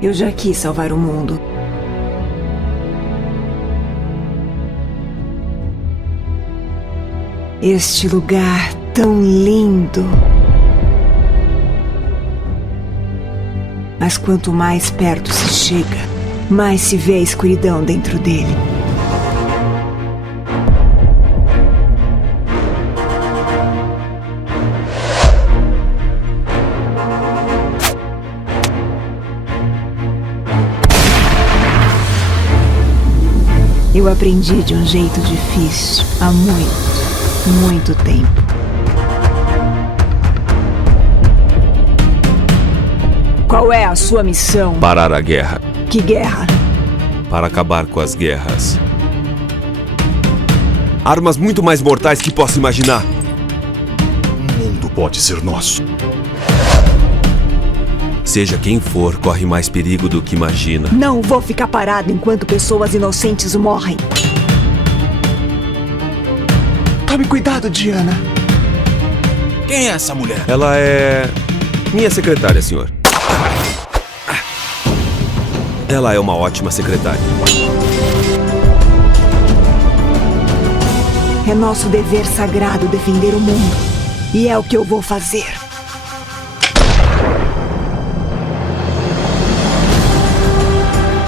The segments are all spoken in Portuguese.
Eu já quis salvar o mundo. Este lugar tão lindo. Mas quanto mais perto se chega, mais se vê a escuridão dentro dele. Eu aprendi de um jeito difícil há muito tempo. Qual é a sua missão? Parar a guerra. Que guerra? Para acabar com as guerras. Armas muito mais mortais que possa imaginar. O mundo pode ser nosso. Seja quem for, corre mais perigo do que imagina. Não vou ficar parado enquanto pessoas inocentes morrem. Tome cuidado, Diana. Quem é essa mulher? Ela é... minha secretária, senhor. Ela é uma ótima secretária. É nosso dever sagrado defender o mundo. E é o que eu vou fazer.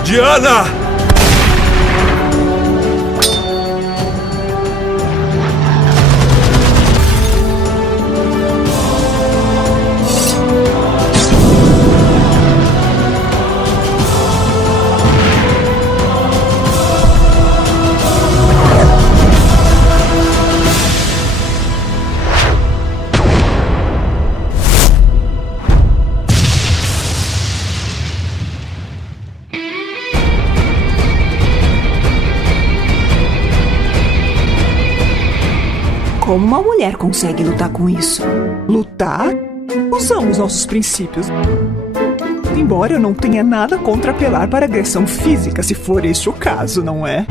Diana! Como uma mulher consegue lutar com isso? Lutar? Usamos nossos princípios. Embora eu não tenha nada contra apelar para agressão física, se for este o caso, não é?